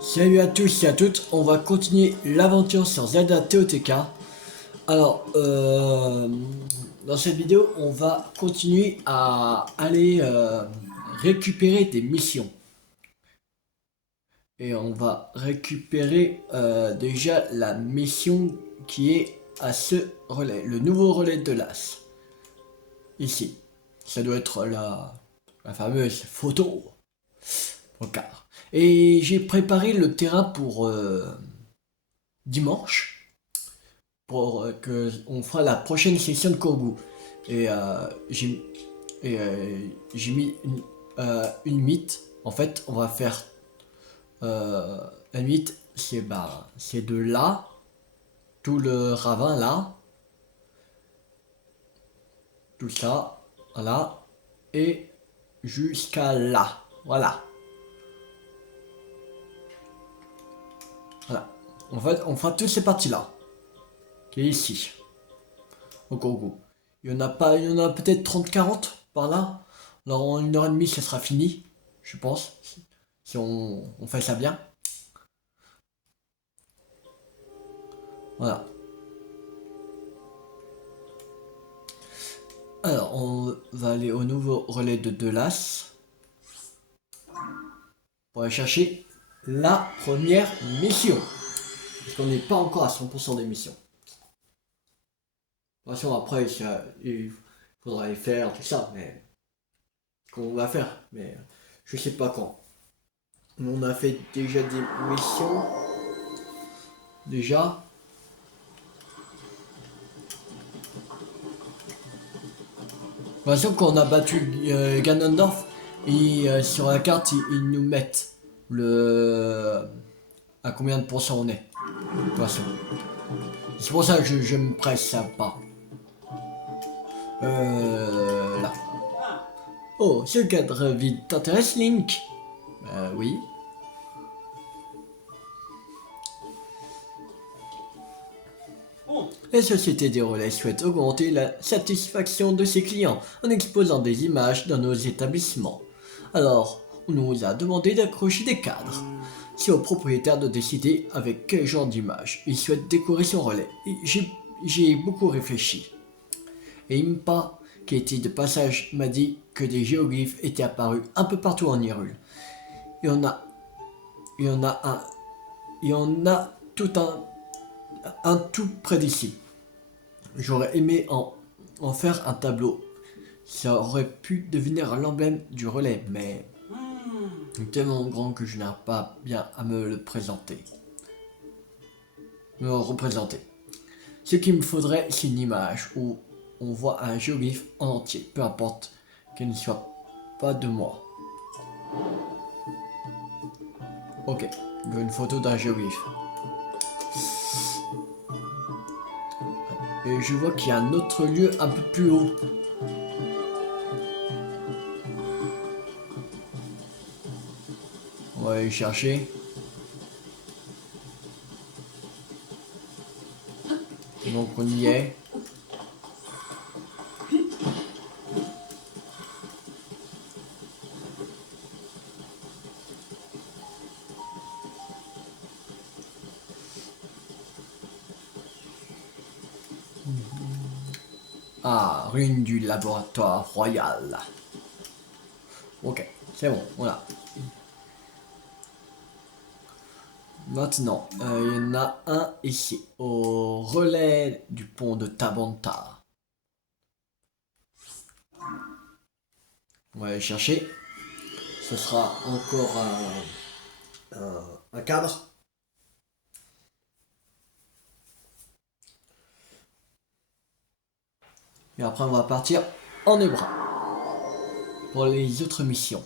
Salut à tous et à toutes, on va continuer l'aventure sur Zelda TOTK. Alors, dans cette vidéo, on va continuer à aller récupérer des missions. Et on va récupérer déjà la mission qui est à ce relais, le nouveau relais de l'As. Ici, ça doit être la fameuse photo au cadre. Et j'ai préparé le terrain pour dimanche pour que on fera la prochaine session de Kogu. Et j'ai mis une mythe. En fait, on va faire la mythe, c'est de là, tout le ravin là, tout ça, voilà, et jusqu'à là. Voilà. Voilà. En fait, on fera toutes ces parties là, qui est ici, au Kogu. Il y en a pas, il y en a peut-être 30-40 par là. Alors en 1 heure et demie, ça sera fini, je pense, si on fait ça bien. Voilà. Alors, on va aller au nouveau relais de Delas pour aller chercher la première mission. Parce qu'on n'est pas encore à 100% des missions. De toute façon, après, il faudra les faire, tout ça, mais qu'on va faire, mais je sais pas quand. On a fait déjà des missions. Déjà. De toute façon, quand on a battu Ganondorf, et sur la carte, ils nous mettent le à combien de pourcents on est. De toute façon. C'est pour ça que je me presse à pas. Là. Oh, ce cadre vide t'intéresse, Link? Oui. La société des relais souhaite augmenter la satisfaction de ses clients en exposant des images dans nos établissements. Alors, on nous a demandé d'accrocher des cadres. C'est au propriétaire de décider avec quel genre d'image il souhaite décorer son relais. Et j'ai beaucoup réfléchi. Et Impa, qui était de passage, m'a dit que des géoglyphes étaient apparus un peu partout en Hyrule. Il y en a, il y en a un, il y en a tout un tout près d'ici. J'aurais aimé en faire un tableau. Ça aurait pu devenir l'emblème du relais, mais tellement grand que je n'arrive pas bien à me le présenter. Me représenter. Ce qu'il me faudrait, c'est une image où on voit un géoglyphe en entier, peu importe qu'elle ne soit pas de moi. Ok, je veux une photo d'un géoglyphe. Et je vois qu'il y a un autre lieu un peu plus haut. On va aller chercher. Donc on y est. Ah, ruine du laboratoire royal. Ok, c'est bon, voilà. Maintenant, il y en a un ici, au relais du pont de Tabanta. On va aller chercher. Ce sera encore un cadre. Et après, on va partir en Ebra pour les autres missions.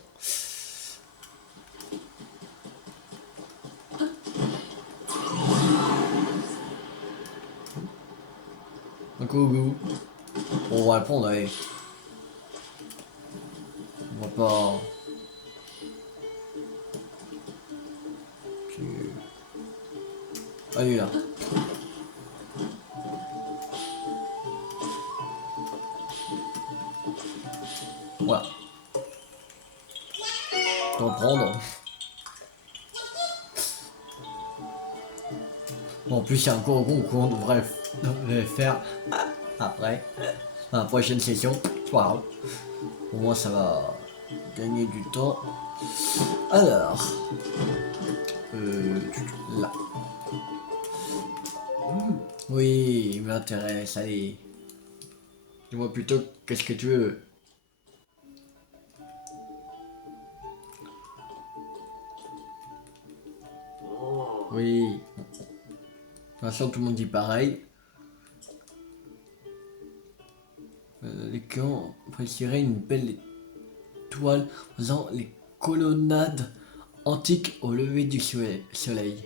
Donc, on va répondre, allez. On va pas. Allez là. Voilà. T'en prendre. En plus, c'est un concours qu'on devrait faire après, dans la prochaine session. Waouh. Au moins, ça va gagner du temps. Alors, là. Oui, il m'intéresse. Allez. Dis-moi plutôt qu'est-ce que tu veux. Oui. De toute façon, tout le monde dit pareil. Les clans apprécieraient une belle étoile faisant les colonnades antiques au lever du soleil.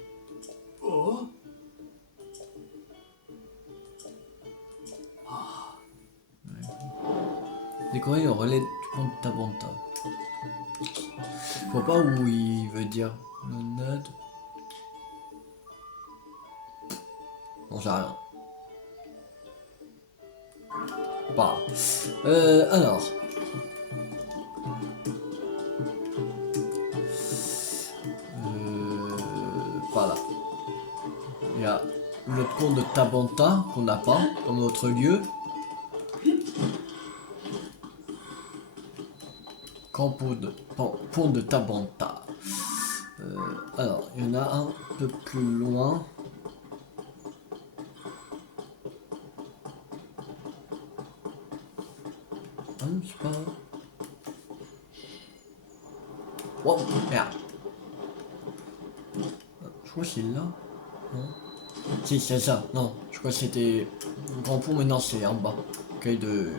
Décorer au relais du pont de Tabanta. Je vois pas où il veut dire colonnade. Non, j'ai rien. Bah. Alors. Voilà. Il y a le pont de Tabanta qu'on n'a pas dans notre lieu. Pont de Tabanta. Alors, il y en a un peu plus loin. Ah non, c'est pas... Wow, merde. Je crois que c'est là. Non. Si, c'est ça. Non, je crois que c'était le grand pont, mais non, c'est en bas. Quai de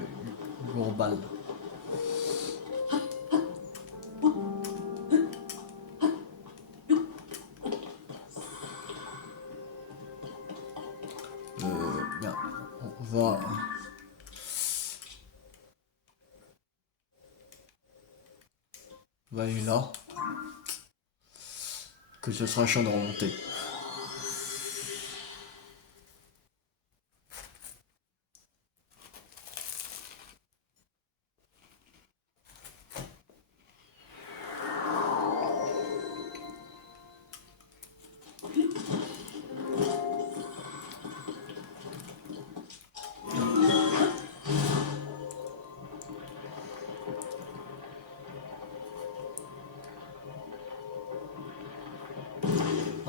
Gourbal. Merde. On va aller là. Que ce sera chiant de remonter.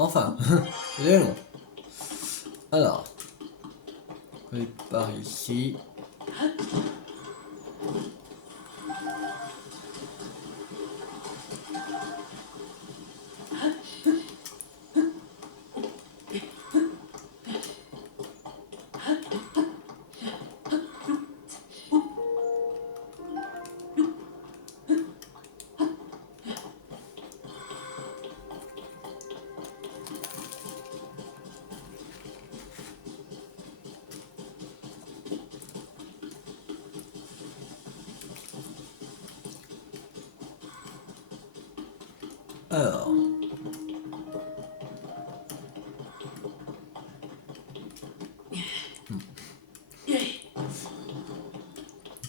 Enfin, c'est long. Alors, on est par ici. Alors.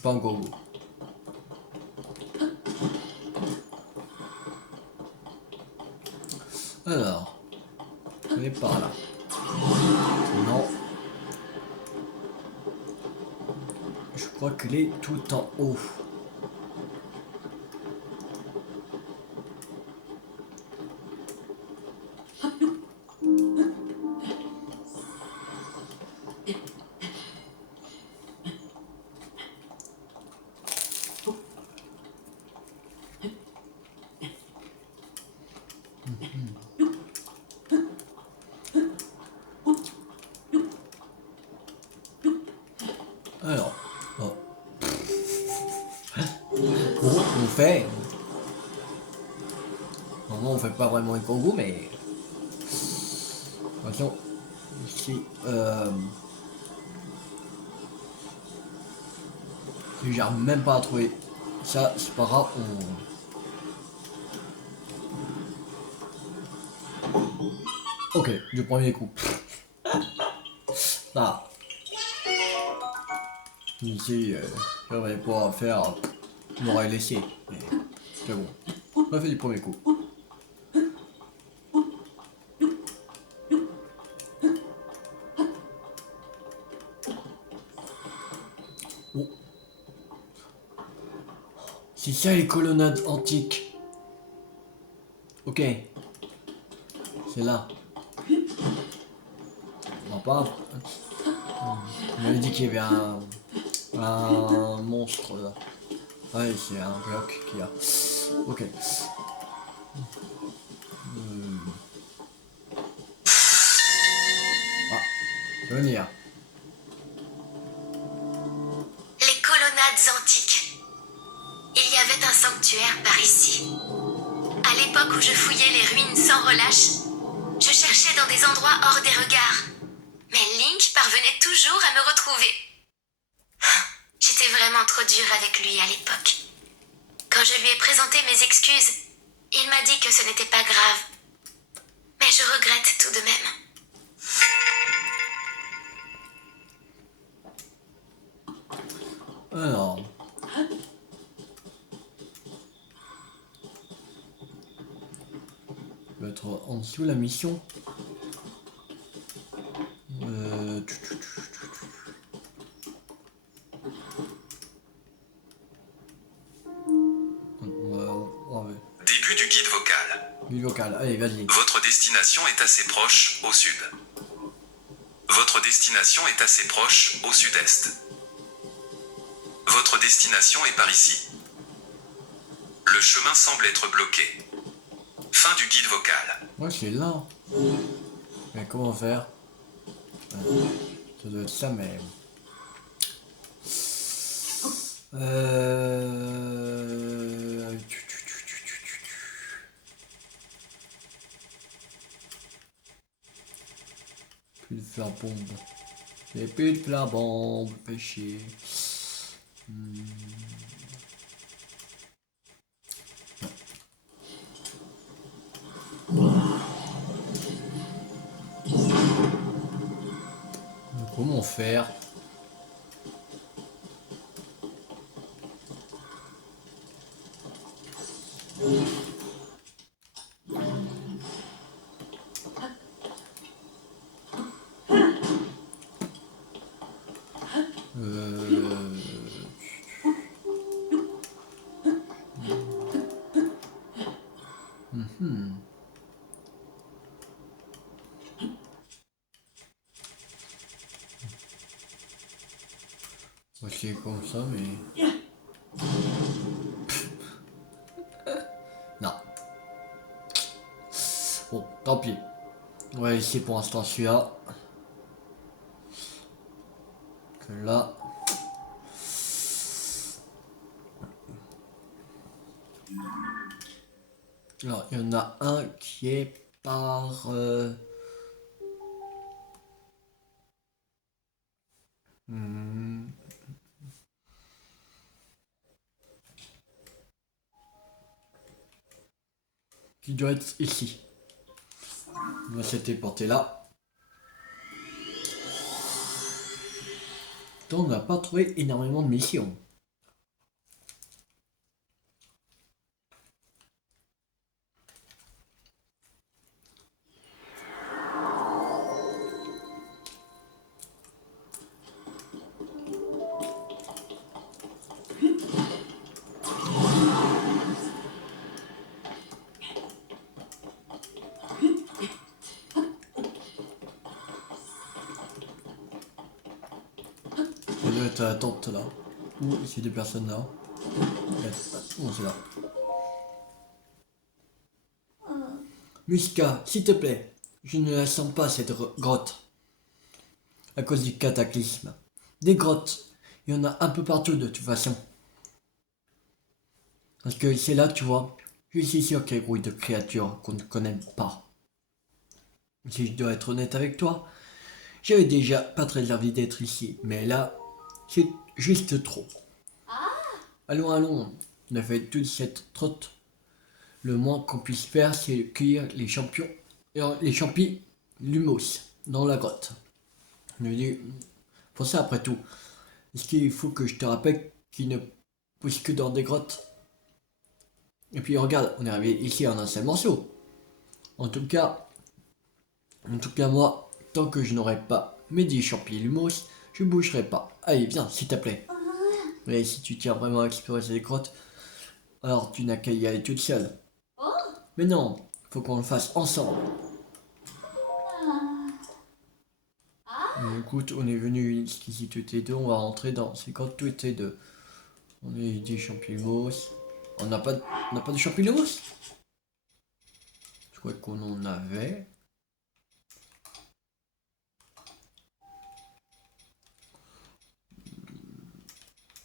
Pas encore goût. Alors. Elle est par là. Non. Je crois qu'elle est tout en haut. Alors. Oh. Bon, on fait. Normalement, on fait pas vraiment un goût, mais. Attention. Ici. J'arrive même pas à trouver. Ça, c'est pas grave. Ok, du premier coup. Ah. Ici, j'aurais pas faire. On m'aurait laissé. Mais c'est bon. On a fait du premier coup. C'est ça les colonnades antiques. Ok. C'est là. On va pas... On m'avait dit qu'il y avait un monstre là. Ouais, c'est un bloc qu'il y a. Ok. Ah, je vais venir. Les colonnades antiques. Il y avait un sanctuaire par ici. À l'époque où je fouillais les ruines sans relâche, je cherchais dans des endroits hors des regards. Mais Link parvenait toujours à me retrouver. J'étais vraiment trop dure avec lui à l'époque. Quand je lui ai présenté mes excuses, il m'a dit que ce n'était pas grave. Mais je regrette tout de même. Alors. Je vais être en dessous la mission. Début du guide vocal. Du local, allez, vas-y. Votre destination est assez proche au sud. Votre destination est assez proche au sud-est. Votre destination est par ici. Le chemin semble être bloqué. Fin du guide vocal. Ouais, c'est là. Mais comment faire? Ça doit être ça, mais... Plus de faire bombe. J'ai plus de faire bombe, fais chier. Comment faire? C'est comme ça, mais... Non. Bon, tant pis. On va laisser pour l'instant celui-là. Que là... Alors, il y en a un qui est par... qui doit être ici. On va s'être porté là. Donc, on n'a pas trouvé énormément de missions. Ça doit être à la tente là. Ou ici des personnes là. Oh, c'est là. Muska, s'il te plaît, je ne la sens pas cette grotte. À cause du cataclysme. Des grottes, il y en a un peu partout de toute façon. Parce que c'est là, tu vois, je suis sûr qu'il y a grouille de créatures qu'on ne connaît pas. Si je dois être honnête avec toi, j'avais déjà pas très envie d'être ici, mais là, c'est juste trop. Allons, allons, on a fait toute cette trotte. Le moins qu'on puisse faire, c'est cueillir les champions, les champis Lumos dans la grotte. Je me dis, pour ça après tout, est-ce qu'il faut que je te rappelle qu'ils ne poussent que dans des grottes? Et puis regarde, on est arrivé ici en un seul morceau. En tout cas moi, tant que je n'aurai pas mes 10 champis Lumos, je bougerai pas. Allez, viens, s'il te plaît. Et si tu tiens vraiment à explorer ces grottes, Alors tu n'as qu'à y aller toute seule. Mais non, faut qu'on le fasse ensemble. Écoute, on est venu ici toutes les deux, on va rentrer dans ces grottes toutes les deux. On est des champignons. On n'a pas de champignons? Je crois qu'on en avait.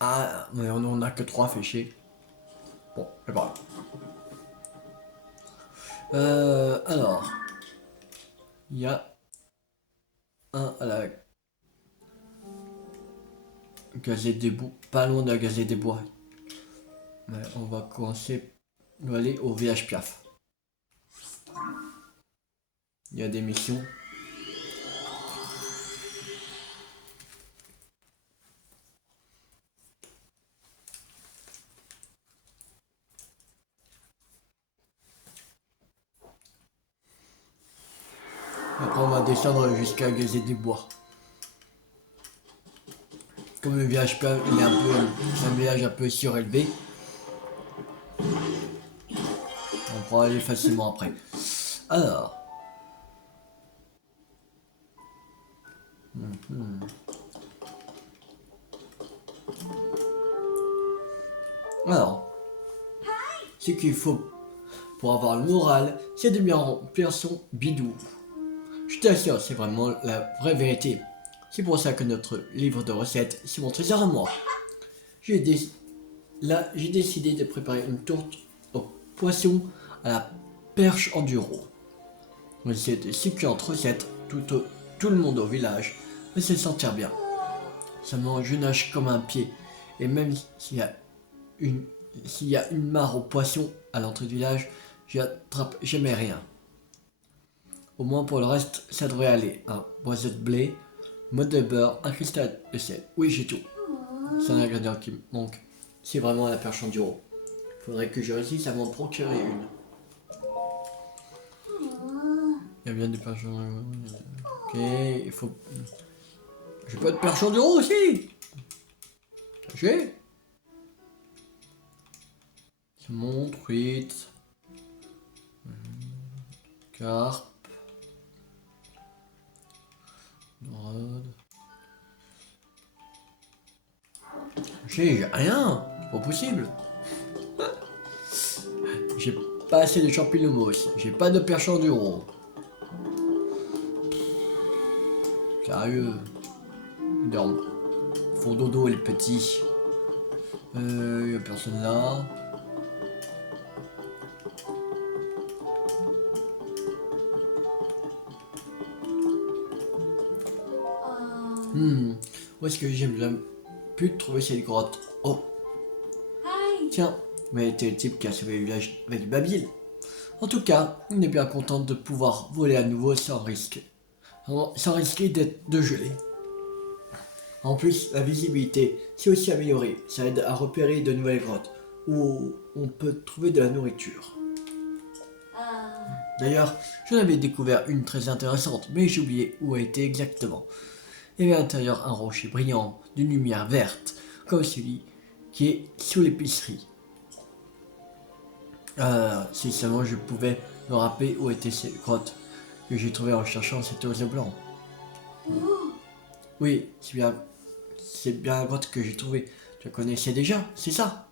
Ah, mais on en a que 3 fichiers. Bon, c'est pas grave. Alors. Il y a un à la Gazette des Bois. Pas loin de la Gazette des Bois. Mais on va commencer. On va aller au village Piaf. Il y a des missions. Après on va descendre jusqu'à la Gazette des Bois. Comme le village Piaf, il est c'est un village un peu surélevé. On pourra aller facilement après. Alors. Alors. Ce qu'il faut pour avoir le moral, c'est de bien remplir son bidou. Je t'assure, c'est vraiment la vraie vérité. C'est pour ça que notre livre de recettes, c'est mon trésor à moi. J'ai décidé de préparer une tourte au poisson à la perche enduro. Cette succulente recette, tout le monde au village va se sentir bien. Seulement, je nage comme un pied, et même s'il y a une mare au poisson à l'entrée du village, j'attrape jamais rien. Au moins pour le reste, ça devrait aller. Un boiseau de blé, mode de beurre, un cristal de sel. Oui, j'ai tout. C'est un ingrédient qui me manque. C'est vraiment la perche enduro. Faudrait que je réussisse à m'en procurer une. Il y a bien des perches enduro. Ok, il faut... J'ai pas de perche enduro aussi. J'ai. Saumon, truite. Carpe. Dorade. J'ai rien. C'est pas possible. J'ai pas assez de champignons. J'ai pas de perche enduro. Sérieux. Ils dorment. Ils font dodo les petits. Y'a personne là. Où est-ce que j'aime pu trouver cette grotte? Oh. Tiens, mais t'es le type qui a sauvé le village avec Babil. En tout cas, on est bien content de pouvoir voler à nouveau sans risque. Sans risquer d'être de gelé. En plus, la visibilité s'est aussi améliorée. Ça aide à repérer de nouvelles grottes où on peut trouver de la nourriture. D'ailleurs, j'en avais découvert une très intéressante, mais j'ai oublié où elle était exactement. Il y avait à l'intérieur un rocher brillant d'une lumière verte, comme celui qui est sous l'épicerie. Si seulement je pouvais me rappeler où était cette grotte que j'ai trouvée en cherchant cet oiseau blanc. Oui, c'est bien la grotte que j'ai trouvée. Tu la connaissais déjà, c'est ça?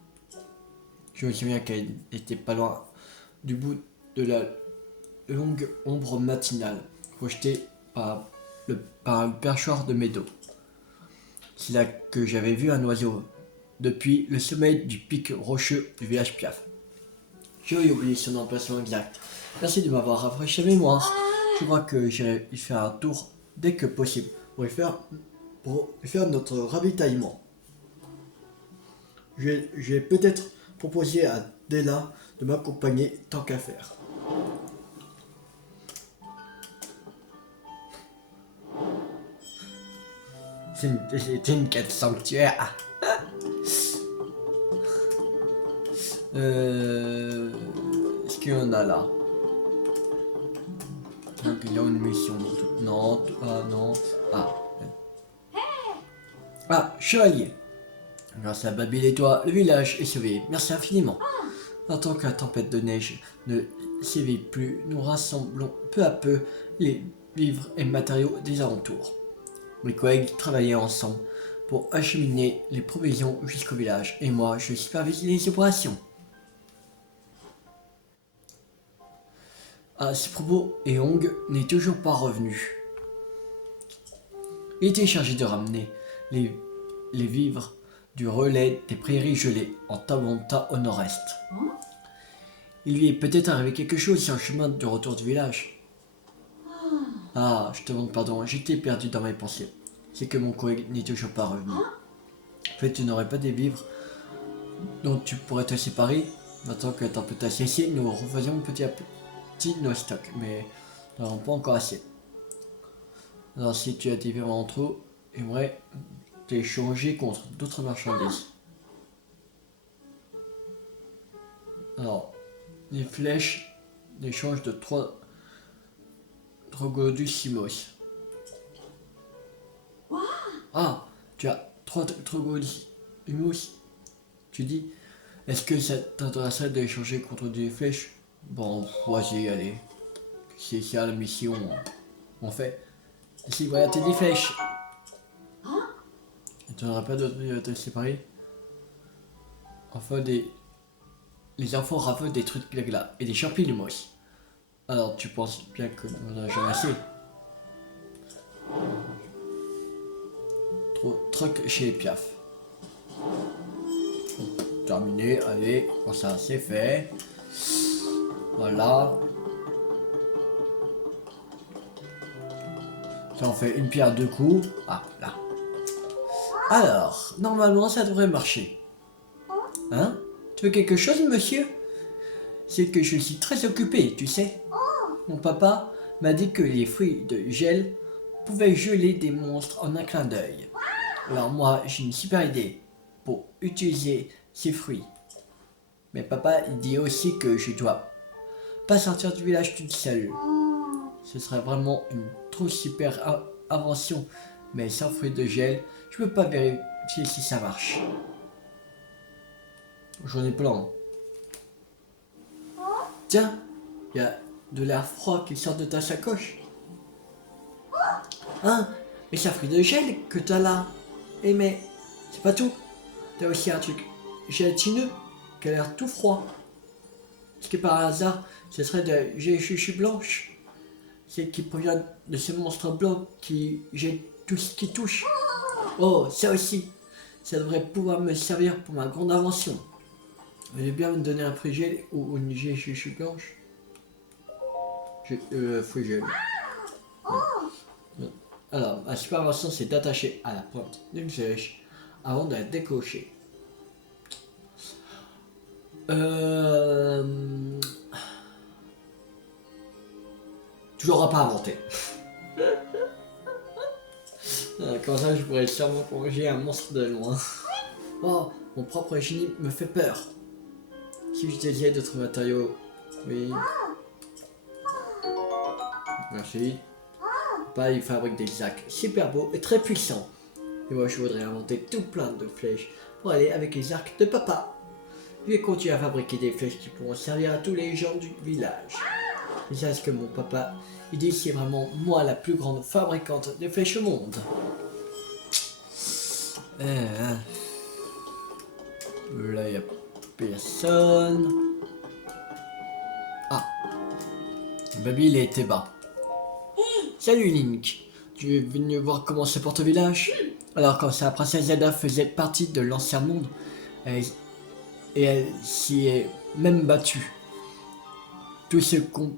Je me souviens qu'elle était pas loin du bout de la longue ombre matinale, projetée par le perchoir de Médo. C'est là que j'avais vu un oiseau, depuis le sommet du pic rocheux du village Piaf. J'ai oublié son emplacement exact. Merci de m'avoir rafraîchi la mémoire. Je crois que j'irai y faire un tour dès que possible pour y faire notre ravitaillement. Je vais peut-être proposer à Della de m'accompagner tant qu'à faire. C'est une quête sanctuaire. Est-ce qu'il y en a là? Donc il y a une mission. Non, non. Chevalier. Grâce à Babil et toi, le village est sauvé. Merci infiniment. Maintenant que la tempête de neige ne sévit plus, nous rassemblons peu à peu les vivres et matériaux des alentours. Mes collègues travaillaient ensemble pour acheminer les provisions jusqu'au village, et moi je supervisais les opérations. À ce propos, Eong n'est toujours pas revenu. Il était chargé de ramener les vivres du relais des prairies gelées en Tabonta au nord-est. Il lui est peut-être arrivé quelque chose sur le chemin du retour du village. Ah, je te demande pardon, j'étais perdu dans mes pensées. C'est que mon collègue n'est toujours pas revenu. En fait, tu n'aurais pas des vivres dont tu pourrais te séparer. Maintenant que la tempête a cessé, nous refaisions petit à petit nos stocks, mais nous n'avons pas encore assez. Alors si tu as des vivres en trop, j'aimerais t'échanger contre d'autres marchandises. Alors, les flèches d'échange de 3 Trogodus Simos. Ah, tu as 3 Trogodus Simos. Tu dis, est-ce que ça t'intéresserait d'échanger contre des flèches? Bon, vas-y, allez. C'est ça la mission. On fait. Ici, voilà tes 10 flèches. Et tu n'auras pas d'autres à te séparer. Enfin, les enfants raffolent des trucs glagla et des champignons. Alors, tu penses bien que on en a jamais assez. Trop truc chez les Piaf. Terminé, allez, quand ça c'est fait. Voilà. Ça en fait une pierre deux coups. Ah, là. Alors, normalement ça devrait marcher. Hein? Tu veux quelque chose, monsieur? C'est que je suis très occupé, tu sais. Mon papa m'a dit que les fruits de gel pouvaient geler des monstres en un clin d'œil. Alors moi, j'ai une super idée pour utiliser ces fruits. Mais papa, il dit aussi que je dois pas sortir du village toute seule. Ce serait vraiment une trop super invention. Mais sans fruits de gel, je peux pas vérifier si ça marche. J'en ai plein. Tiens, il y a de l'air froid qui sort de ta sacoche. Hein? Mais c'est un fruit de gel que t'as là. Eh mais, c'est pas tout. T'as aussi un truc gélatineux qui a l'air tout froid. Est-ce que par hasard, ce serait de géchuchu blanche? C'est qui provient de ces monstres blancs qui jettent tout ce qui touche. Oh, ça aussi. Ça devrait pouvoir me servir pour ma grande invention. Vous voulez bien me donner un fruit gel ou une géchuchu blanche? Fruit gel. Alors, ma super invention, c'est d'attacher à la pointe d'une flèche avant de la décocher. Tu l'auras pas inventé. Comme ça, je pourrais sûrement corriger un monstre de loin. Oh, mon propre génie me fait peur. Si je désire d'autres matériaux, oui. Merci. Papa, il fabrique des arcs super beaux et très puissants. Et moi, je voudrais inventer tout plein de flèches pour aller avec les arcs de papa. Je vais continuer à fabriquer des flèches qui pourront servir à tous les gens du village. Et c'est ce que mon papa, il dit, c'est vraiment moi la plus grande fabricante de flèches au monde. Là, il n'y a personne. Ah. Baby, il était bas. Salut Link, tu es venu voir comment se porte le village? Alors quand sa princesse Zelda faisait partie de l'ancien monde, elle s'y est même battue. Tout ce qu'on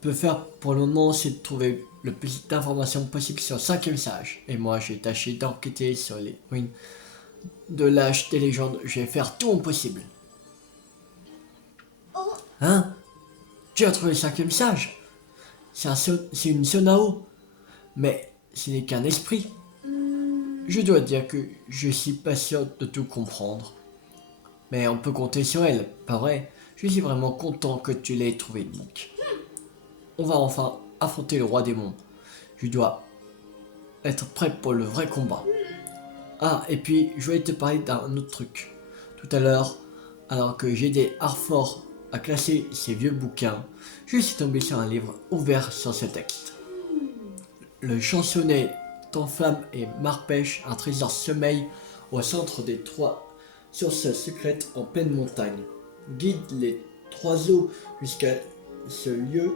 peut faire pour le moment, c'est de trouver le plus d'informations possible sur le 5e sage. Et moi, j'ai tâché d'enquêter sur les ruines de l'âge des légendes. Je vais faire tout mon possible. Hein? Tu as trouvé le 5e sage? C'est une Sonao, mais ce n'est qu'un esprit. Je dois dire que je suis pas sûr de tout comprendre. Mais on peut compter sur elle, pas vrai? Je suis vraiment content que tu l'aies trouvé, Link. On va enfin affronter le roi démon. Je dois être prêt pour le vrai combat. Ah, et puis je voulais te parler d'un autre truc. Tout à l'heure, alors que j'aidais Arthur à classer ses vieux bouquins, je suis tombé sur un livre ouvert sur ce texte. Le chansonnet t'enflamme et marpêche, un trésor sommeille au centre des 3 sources secrètes en pleine montagne. Guide les 3 eaux jusqu'à ce lieu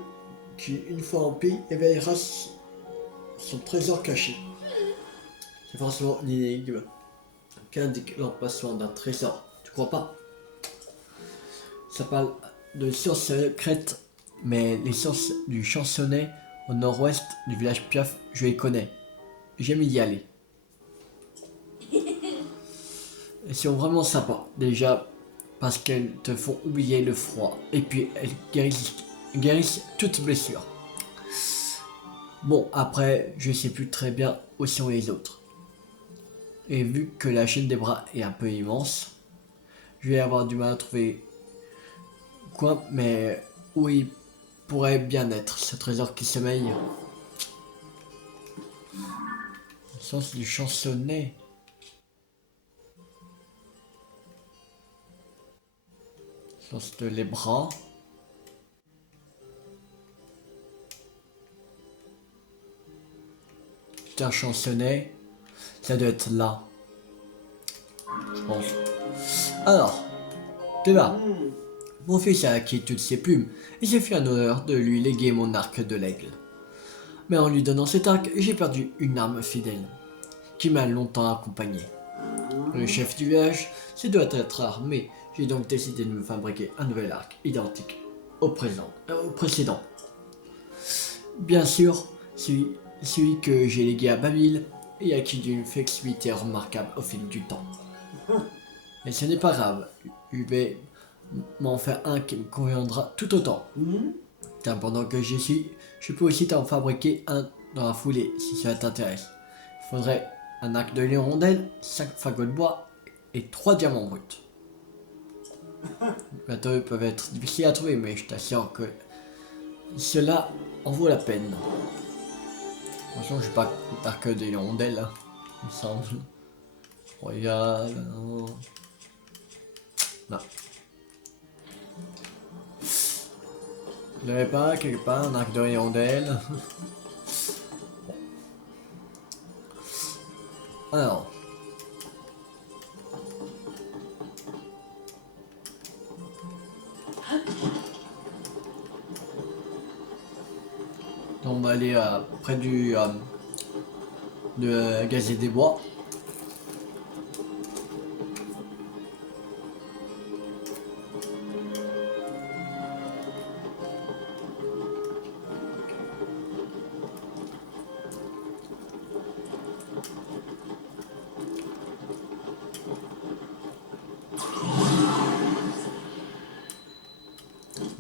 qui, une fois en paix, éveillera son trésor caché. C'est forcément une énigme qu'indique l'emplacement d'un trésor. Tu crois pas? Ça parle de sources secrètes, mais les sources du chansonnet au nord-ouest du village Piaf, je les connais. J'aime y aller. Elles sont vraiment sympas, déjà parce qu'elles te font oublier le froid et puis elles guérissent toute blessure. Bon, après, je sais plus très bien où sont les autres. Et vu que la chaîne des bras est un peu immense, je vais avoir du mal à trouver quoi, mais où il pourrait bien être ce trésor qui sommeille. Le sens du chansonnet. Le sens de les bras. C'est un chansonnet. Ça doit être là. Je pense. Alors, Théba, mon fils a acquis toutes ses plumes et j'ai fait un honneur de lui léguer mon arc de l'aigle. Mais en lui donnant cet arc, j'ai perdu une arme fidèle qui m'a longtemps accompagné. Le chef du village, ça doit être rare, mais j'ai donc décidé de me fabriquer un nouvel arc identique au précédent. Bien sûr, celui que j'ai légué à Babil et acquis d'une flexibilité remarquable au fil du temps. Mais ce n'est pas grave, je vais m'en faire un qui me conviendra tout autant. Tiens, pendant que j'y suis, je peux aussi t'en fabriquer un dans la foulée si cela t'intéresse. Il faudrait un arc de l'hirondelle, 5 fagots de bois et 3 diamants bruts. Les matériaux peuvent être difficiles à trouver, mais je t'assure que cela en vaut la peine. Attention, je n'ai pas d'arc de l'hirondelle, hein, il me semble. Regarde. Non. Il n'y avait pas quelque part un arc de hirondelle. Alors. On va aller près du de gazier des bois.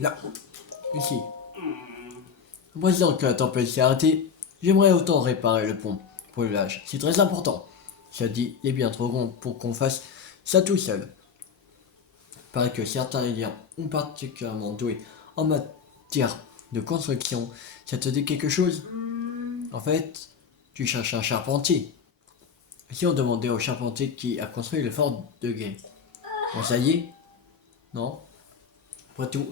Là, ici. Voyant que la tempête s'est arrêtée, j'aimerais autant réparer le pont pour le village. C'est très important. Ça dit, il est bien trop grand pour qu'on fasse ça tout seul. Il paraît que certains liens sont particulièrement doués en matière de construction. Ça te dit quelque chose? En fait, tu cherches un charpentier. Si on demandait au charpentier qui a construit le fort de Gué. Bon, ça y est? Non? Après tout,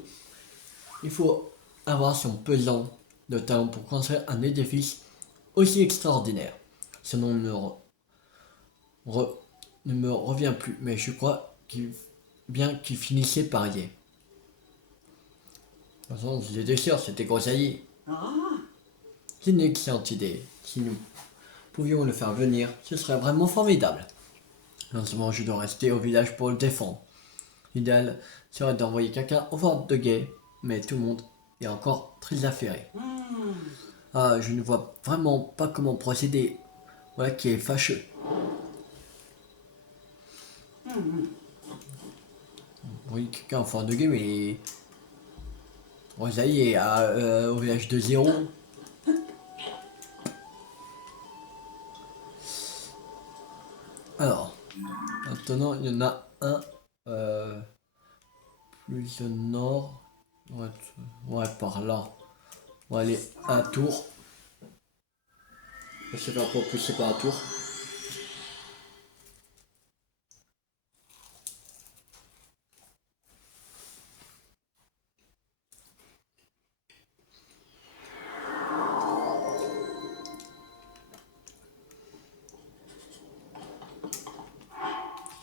il faut avoir son pesant de talent pour construire un édifice aussi extraordinaire. Ce nom ne me revient plus, mais je crois qu'il finissait par y être. De toute façon, j'étais sûr, c'était conseillé. C'est une excellente idée. Si nous pouvions le faire venir, ce serait vraiment formidable. En ce moment, je dois rester au village pour le défendre. L'idéal serait d'envoyer quelqu'un au fort de Gué, mais tout le monde est encore très affairé. Ah, je ne vois vraiment pas comment procéder. Voilà qui est fâcheux. Oui, quelqu'un au fort de Gué, mais... Rosalie est au village de 0. Alors, maintenant il y en a un plus au nord. Ouais, par là. On va aller à la tour. Je sais pas pour pousser par la tour.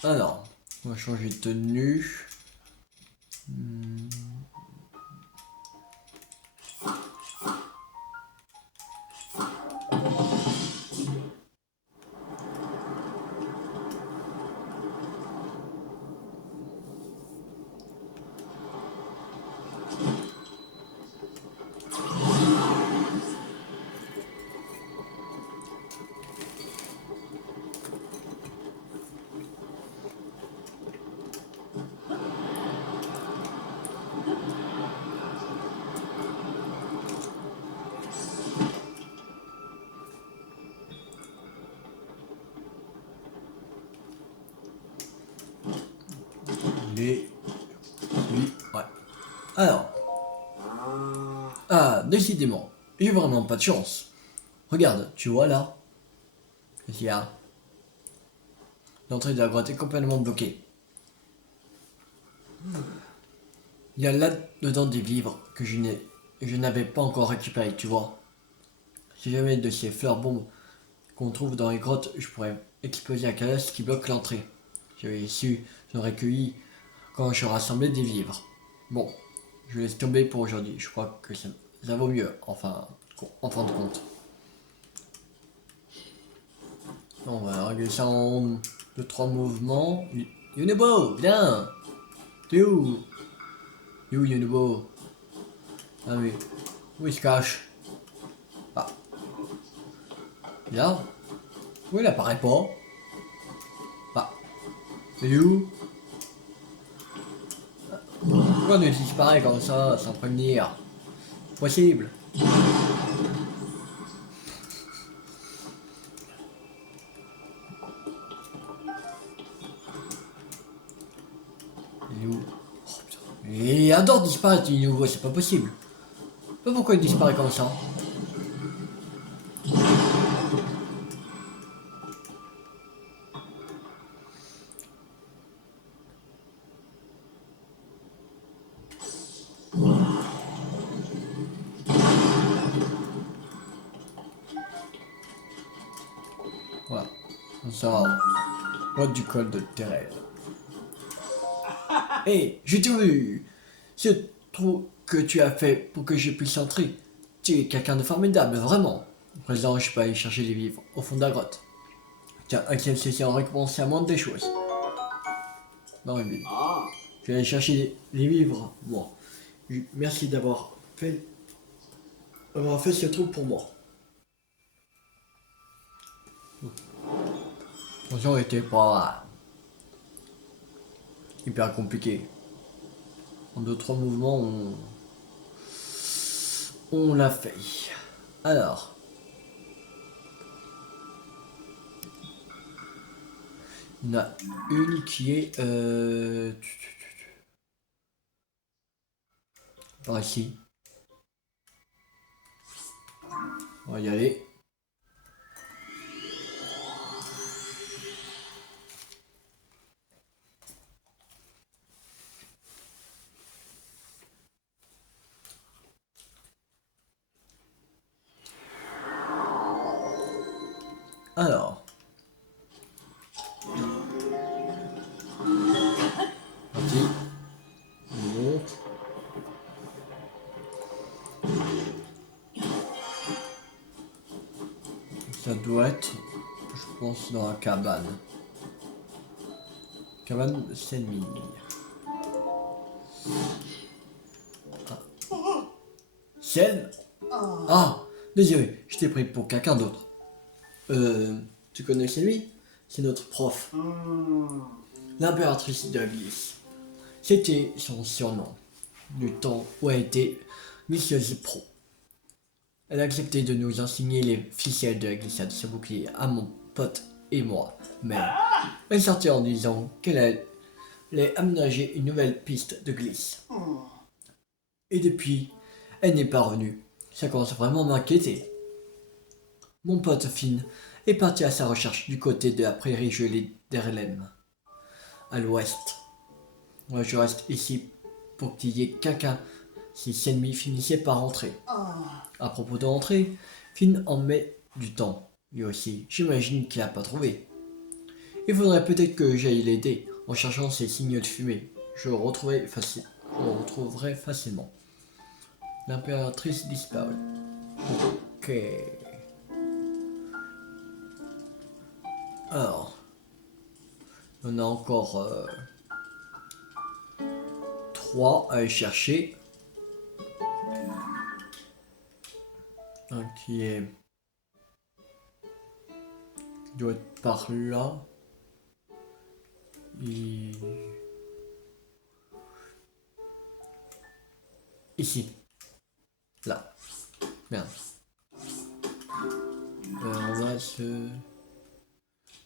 Alors, on va changer de tenue. Oui, ouais. Alors. Ah, décidément, j'ai vraiment pas de chance. Regarde, tu vois là? Qu'est-ce qu'il y a? L'entrée de la grotte est complètement bloquée. Il y a là-dedans des vivres que je n'avais pas encore récupérés, tu vois. Si jamais de ces fleurs bombes qu'on trouve dans les grottes, je pourrais exploser la calasse qui bloque l'entrée. J'avais su, j'aurais cueilli quand je rassemblais des vivres. Bon, je laisse tomber pour aujourd'hui. Je crois que ça vaut mieux, enfin, en fin de compte. On va régler ça en 2-3 mouvements. Yunobo, viens! T'es où? T'es où Yunobo? Ah oui. Où il se cache? Ah. Là? Où il apparaît pas? Ah. T'es où? Pourquoi il disparaît comme ça, sans prévenir? Possible. Il est où? Oh, putain. Il adore disparaître, il nouveau, c'est pas possible. Je sais pas pourquoi il disparaît comme ça. Voilà. Ça va. Mode du col de Terrell. Hé, j'ai tout vu. Ce trou que tu as fait pour que je puisse entrer. Tu es quelqu'un de formidable, vraiment. À présent, je peux aller chercher les vivres au fond de la grotte. Tiens, Axel, c'est en récompense à moindre des choses. Non, mais je vais aller chercher les vivres, moi. Merci d'avoir fait ce trou pour moi. Attention, était pas hyper compliqué. En 2-3 mouvements, on l'a fait. Alors. Il y en a une qui est par ici. On va y aller. Alors. Parti. On monte. Ça doit être, je pense, dans la cabane. Cabane de Senmi. Ah. Sen? Ah, désolé, je t'ai pris pour quelqu'un d'autre. Tu connais Senmi? C'est notre prof. L'impératrice de Glyce. C'était son surnom, du temps où elle était Mrs. Pro. Elle a accepté de nous enseigner les ficelles de la glissade sur bouclier à mon pote et moi, mais elle sortait en disant qu'elle allait aménager une nouvelle piste de glisse. Et depuis, elle n'est pas revenue. Ça commence vraiment à m'inquiéter. Mon pote Finn est parti à sa recherche du côté de la prairie gelée d'Erlem, à l'ouest. Moi, je reste ici pour qu'il y ait quelqu'un si Senmi finissait par rentrer. À propos de rentrer, Finn en met du temps, lui aussi. J'imagine qu'il n'a pas trouvé. Il faudrait peut-être que j'aille l'aider en cherchant ces signaux de fumée. Je le retrouverai facilement. L'impératrice disparue. Ok. Alors, on a encore 3 à aller chercher. Un qui doit être par là. Et... ici. Là. Merde. On va se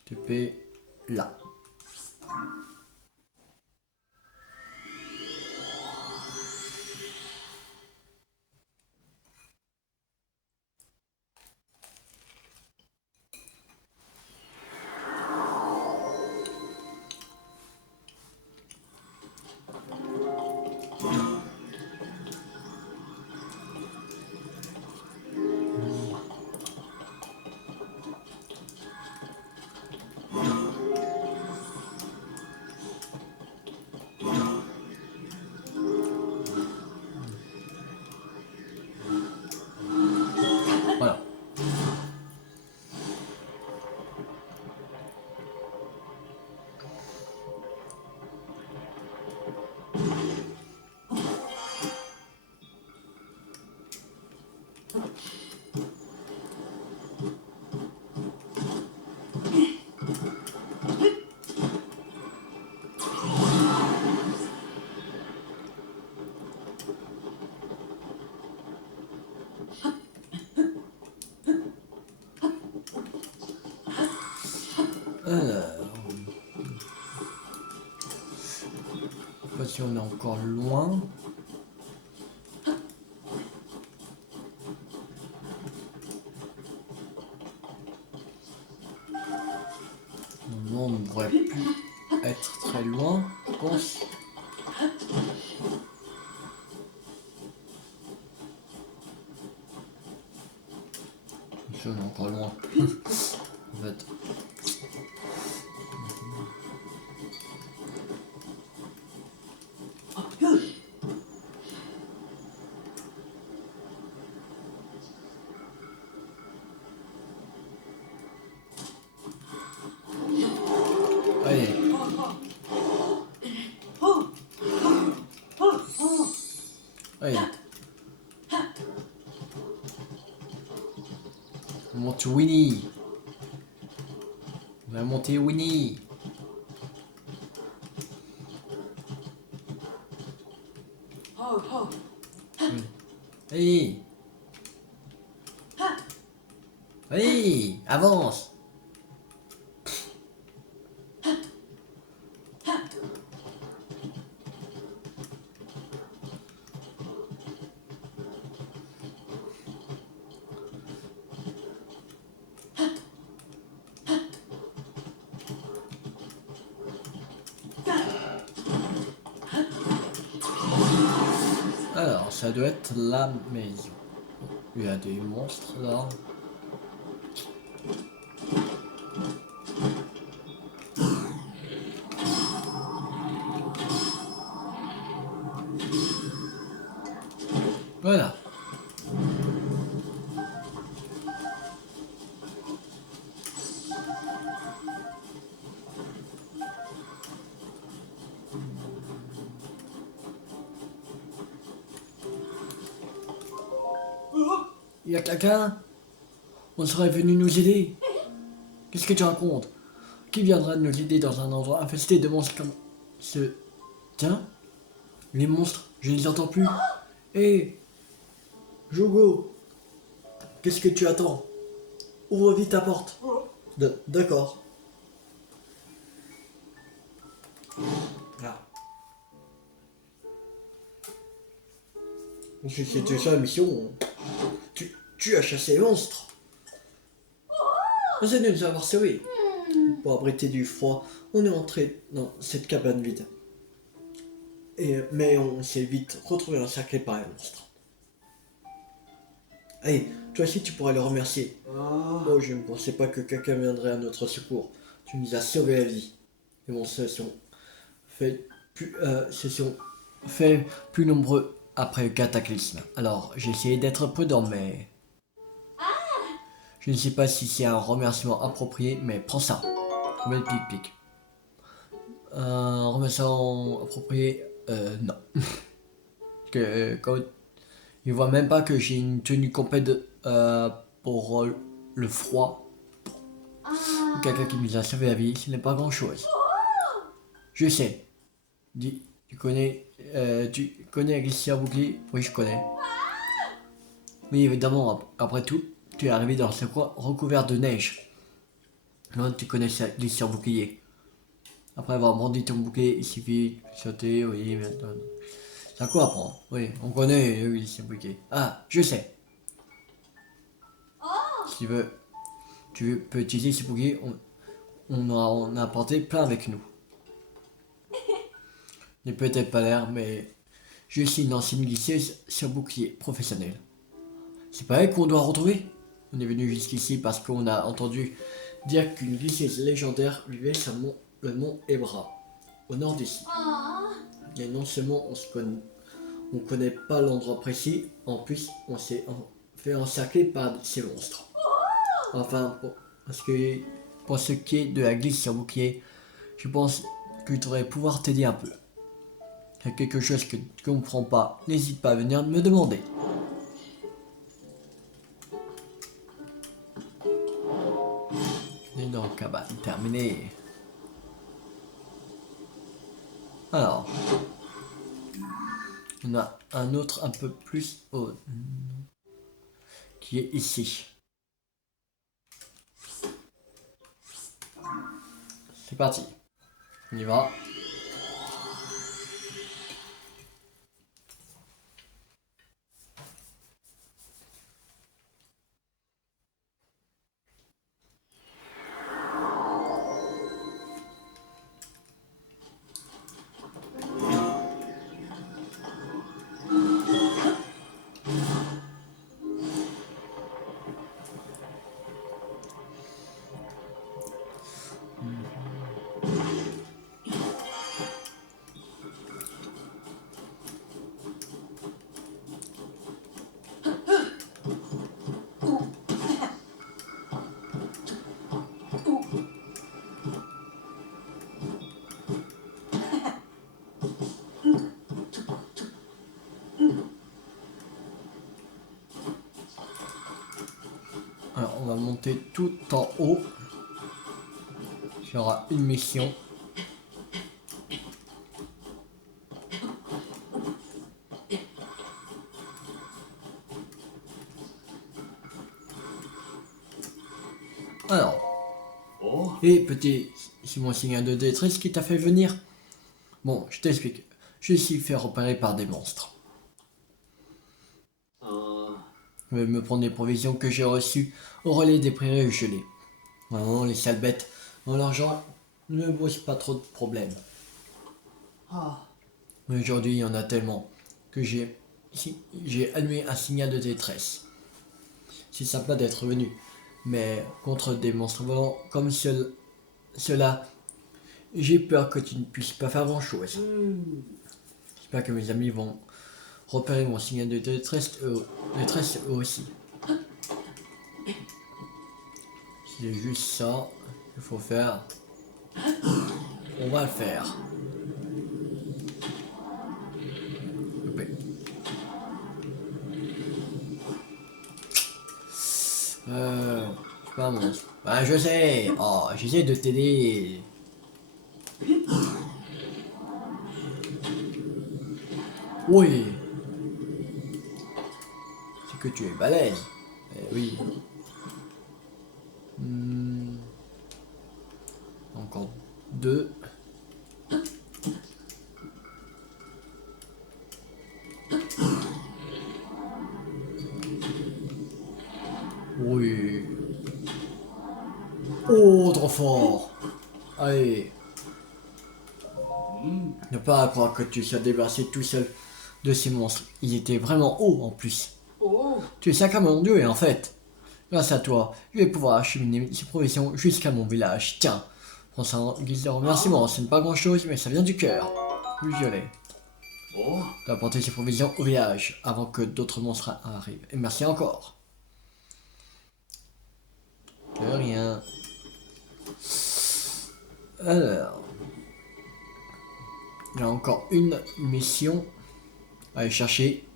taper là. Voilà. Alors, je sais pas si on est encore loin. Non, on ne devrait plus être très loin, je pense. Je on est encore loin. En fait. Allez. Allez. On monte Winnie. On va monter Winnie. Allez. Allez, avance. Alors, ça doit être la maison. Il y a des monstres là. Voilà. Il y a quelqu'un? On serait venu nous aider. Qu'est-ce que tu racontes? Qui viendra nous aider dans un endroit infesté de monstres comme ce... Tiens, les monstres, je les entends plus. Hé, Jogo, qu'est-ce que tu attends? Ouvre vite ta porte. D'accord. Ah. Si c'était ça la mission, tu as chassé les monstres. Merci de nous avoir sauvés. Pour abriter du froid, on est entré dans cette cabane vide. Mais on s'est vite retrouvé encerclé par les monstres. Allez, toi aussi tu pourrais le remercier. Oh, je ne pensais pas que quelqu'un viendrait à notre secours. Tu nous as sauvé la vie. Les monstres se sont fait plus nombreux après le cataclysme. Alors, j'ai essayé d'être prudent, mais... Je ne sais pas si c'est un remerciement approprié, mais prends ça. Nouvelle pic-pic. Un remerciement approprié, non. Quand il voit même pas que j'ai une tenue complète pour le froid. Quelqu'un qui nous a sauvé la vie, ce n'est pas grand chose. Je sais. Tu connais la glissière bouclier? Oui, je connais. Oui, évidemment, après tout, tu es arrivé dans ce coin recouvert de neige. Non, tu connais la glissière bouclier. Après avoir brandi ton bouclier, il suffit de sauter, oui, maintenant. C'est à quoi apprendre? Oui, on connaît le glissière bouclier. Ah, je sais. Si tu peux utiliser ce bouclier, on a apporté plein avec nous. Je n'ai peut-être pas l'air, mais je suis une ancienne glisseuse sur bouclier professionnel. C'est pas elle qu'on doit retrouver. On est venu jusqu'ici parce qu'on a entendu dire qu'une glisseuse légendaire vivait sur le mont Ebra, au nord d'ici. Et non seulement on connaît pas l'endroit précis, en plus on s'est fait encercler par ces monstres. Enfin, pour ce qui est de la glisse sur bouclier, je pense que je devrais pouvoir t'aider un peu. Il y a quelque chose que tu ne comprends pas, n'hésite pas à venir me demander. Et donc, cabane terminé. Alors, on a un autre un peu plus haut, qui est ici. C'est parti, on y va. Alors, on va monter tout en haut. Il y aura une mission. Alors. Et petit, c'est mon signal de détresse qui t'a fait venir. Bon, je t'explique. Je suis fait repérer par des monstres. Je vais me prendre des provisions que j'ai reçues au relais des prairies gelées. Vraiment, les sales bêtes, dans l'argent, ne me posent pas trop de problèmes. Mais aujourd'hui, il y en a tellement que j'ai allumé un signal de détresse. C'est sympa d'être venu, mais contre des monstres volants comme ceux-là, j'ai peur que tu ne puisses pas faire grand-chose. J'espère que mes amis vont repérer mon signal de détresse eux aussi. C'est juste ça qu'il faut faire. On va le faire. Loupé. C'est pas un monstre. Bah je sais. Oh, j'essaie de t'aider. Oui. C'est que tu es balèze. Eh oui. Encore deux. Oui. Oh, trop fort. Allez. Ne pas croire que tu sois débarrassé tout seul de ces monstres. Ils étaient vraiment hauts en plus. Tu es sacrément doué en fait. Grâce à toi, je vais pouvoir acheminer ces provisions jusqu'à mon village. Tiens, Prends ça en guise de remerciement, ce n'est pas grand chose, mais ça vient du cœur. Oui, violet. D'apporter ses provisions au village avant que d'autres monstres arrivent. Et merci encore. De rien. Alors. Il y a encore une mission à aller chercher.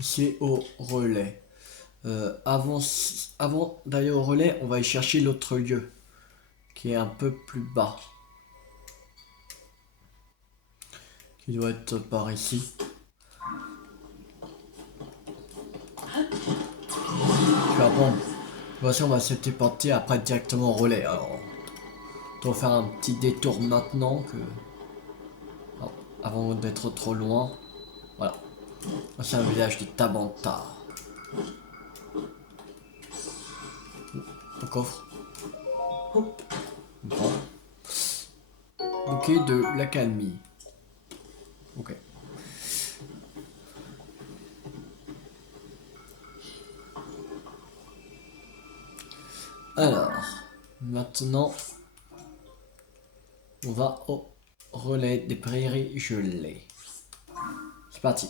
C'est au relais. Avant d'aller au relais, on va aller chercher l'autre lieu. Qui est un peu plus bas. Qui doit être par ici. Puis après, voici, on va se téléporter après directement au relais. Alors, on va faire un petit détour maintenant que... Oh, avant d'être trop loin. Voilà. C'est un village de Tabanta. Un coffre. Bon. Bouquet de l'accalmie. Ok. Alors, maintenant, on va au relais des prairies gelées. C'est parti.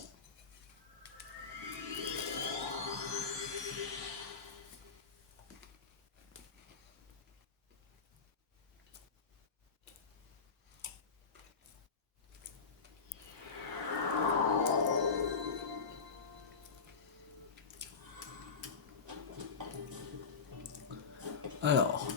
Alors.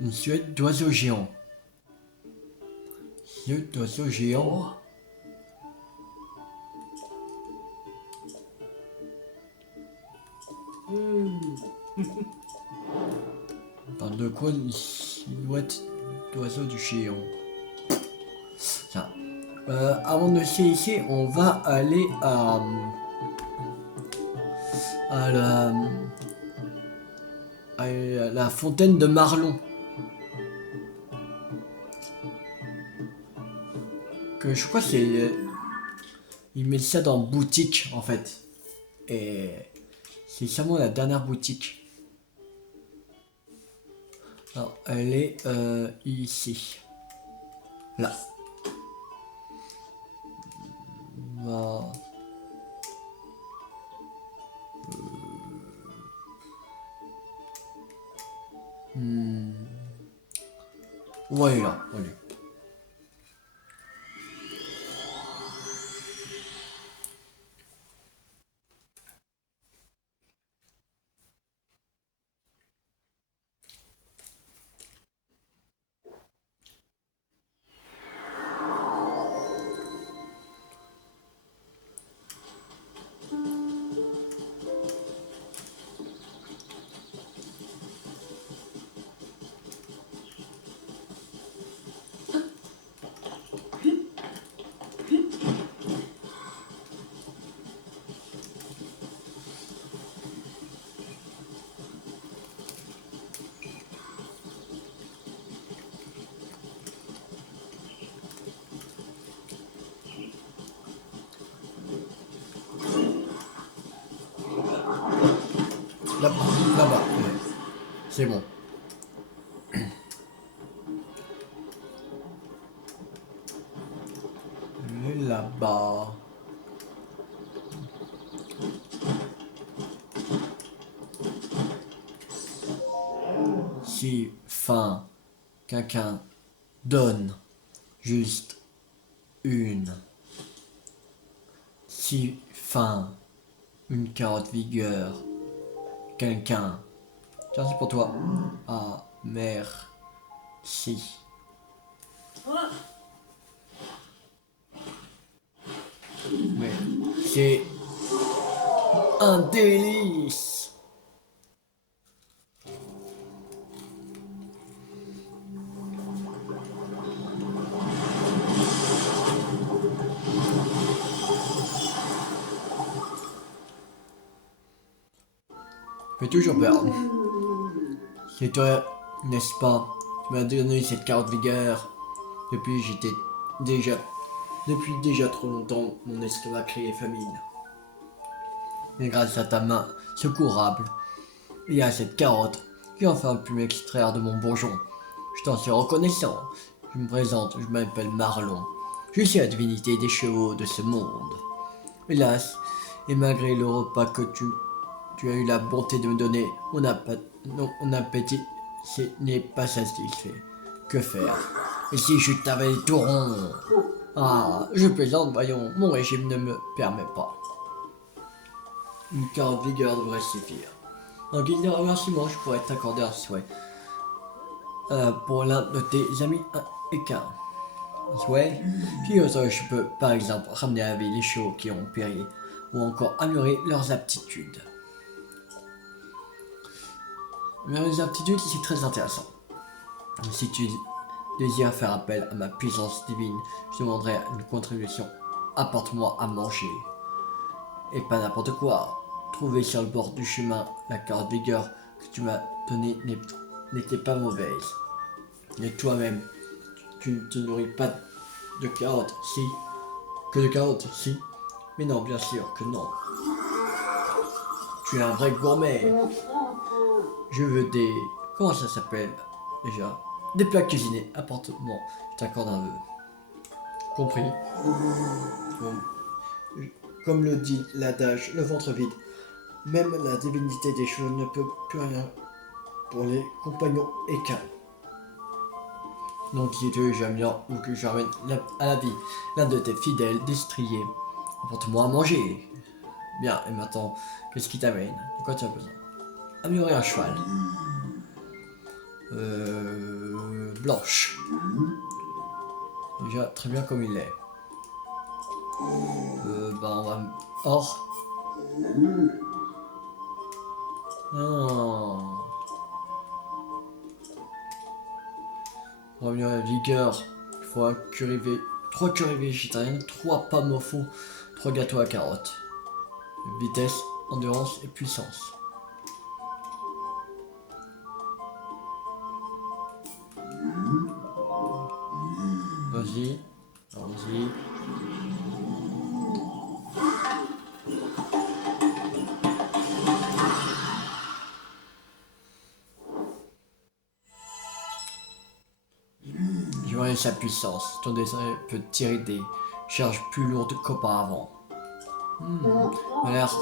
Une suette d'oiseaux géants. Suette d'oiseaux géants. Parle de quoi une silhouette d'oiseaux du géant. Tiens. Avant de se ici, on va aller à la fontaine de Marlon. Que je crois que c'est... ils mettent ça dans boutique en fait. Et c'est sûrement la dernière boutique. Alors, elle est ici. Là. Voilà. Ouais, là. Allez. Là-bas, ouais. C'est bon. Elle est là-bas. Si fin quelqu'un donne juste une. Si fin une carotte vigueur. Quelqu'un. Tiens, c'est pour toi. Ah, merci. Mais c'est un délice. Fais toujours peur. C'est toi, n'est-ce pas? Tu m'as donné cette carotte vigueur. Depuis déjà trop longtemps, mon estomac criait famine. Mais grâce à ta main secourable et à cette carotte, j'ai enfin pu m'extraire de mon bourgeon. Je t'en suis reconnaissant. Je me présente, je m'appelle Marlon. Je suis la divinité des chevaux de ce monde. Hélas, et malgré le repas que tu as eu la bonté de me donner, mon appétit n'est pas satisfait. Que faire? Et si je t'avais tout rond? Ah, je plaisante, voyons, mon régime ne me permet pas. Une carotte vigueur devrait suffire. En guise de remerciement, je pourrais t'accorder un souhait. Pour l'un de tes amis équins. Un souhait? Figure-toi que je peux, par exemple, ramener à la vie les chevaux qui ont péri, ou encore améliorer leurs aptitudes. Mais les aptitudes, c'est très intéressant. Si tu désires faire appel à ma puissance divine, je demanderai une contribution. Apporte-moi à manger. Et pas n'importe quoi. Trouver sur le bord du chemin la carotte vigueur que tu m'as donnée n'était pas mauvaise. Mais toi-même, tu ne te nourris pas de carottes, si? Que de carottes, si? Mais non, bien sûr que non. Tu es un vrai gourmet. Je veux des... Comment ça s'appelle déjà? Des plats cuisinés. Apporte-moi, je t'accorde un vœu. Compris? Comme le dit l'adage, le ventre vide. Même la divinité des chevaux ne peut plus rien pour les compagnons équins. Donc si tu veux, j'aime bien ou que je ramène à la vie l'un de tes fidèles destriers. Apporte-moi à manger. Bien, et maintenant, qu'est-ce qui t'amène? De quoi tu as besoin? Améliorer un cheval. Blanche. Déjà très bien comme il est. On va... Or. Non. Pour améliorer la vigueur, il faut un curry 3 curry végétariennes, 3 pommes au fond, 3 gâteaux à carottes. Vitesse, endurance et puissance. Vas-y, allons-y. Je vois sa puissance. Ton dessin peut tirer des charges plus lourdes qu'auparavant. A l'air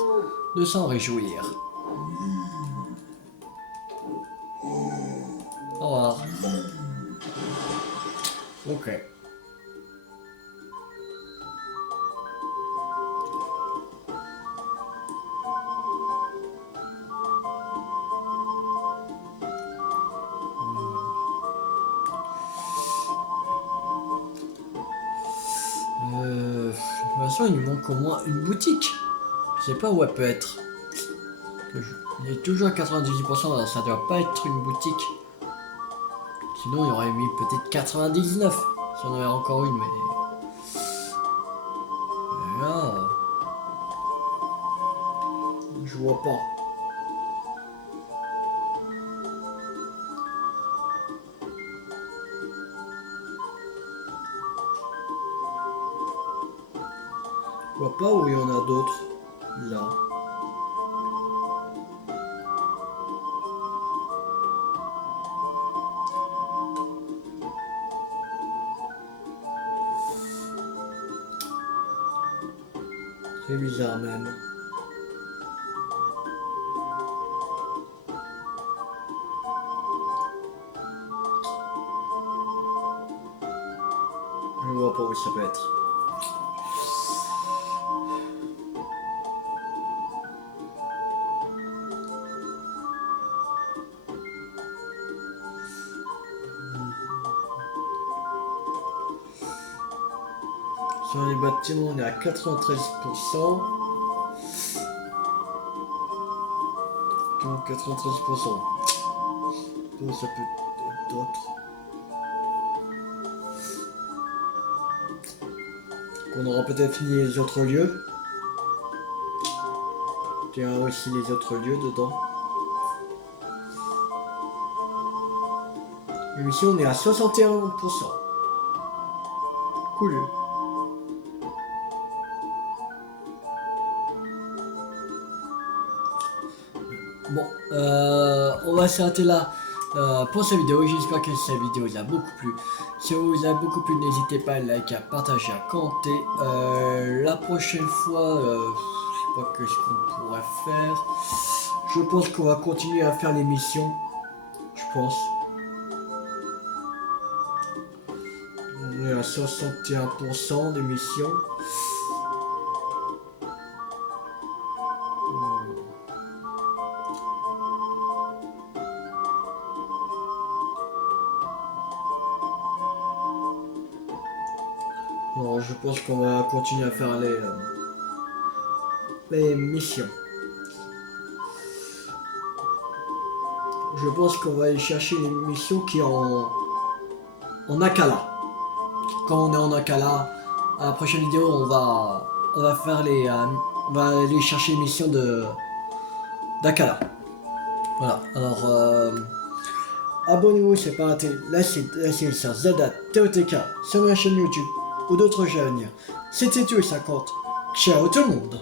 de s'en réjouir. Au revoir. Ok. De toute façon, il nous manque au moins une boutique. Je sais pas où elle peut être. Il est toujours à 98%, alors ça doit pas être une boutique. Sinon, il y aurait mis peut-être 99. Si on avait encore une, mais... Là... Je vois pas. Je vois pas où il y en a d'autres. Là. C'est bizarre même. Je vois pas où ça peut être. Sur les bâtiments, on est à 93%. Donc 93%. Donc ça peut être d'autres. On aura peut-être fini les autres lieux. Il y a aussi les autres lieux dedans. L'émission, on est à 61%. Cool. Bon, on va s'arrêter là pour cette vidéo. J'espère que cette vidéo vous a beaucoup plu. Si vous a beaucoup plu, n'hésitez pas à liker, à partager, à commenter. La prochaine fois, je sais pas ce qu'on pourra faire. Je pense qu'on va continuer à faire l'émission. Je pense. On est à 61% d'émission. Bon, je pense qu'on va continuer à faire les missions. Je pense qu'on va aller chercher les missions qui sont en Akala. Quand on est en Akala, à la prochaine vidéo, on va faire on va aller chercher les missions d'Akala. Voilà. Alors, abonnez-vous, c'est pas raté. Laissez sur Zelda TOTK sur ma chaîne YouTube ou d'autres jeux à venir. C'était tout 50. Ciao tout le monde.